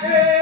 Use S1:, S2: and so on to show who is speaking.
S1: Hey!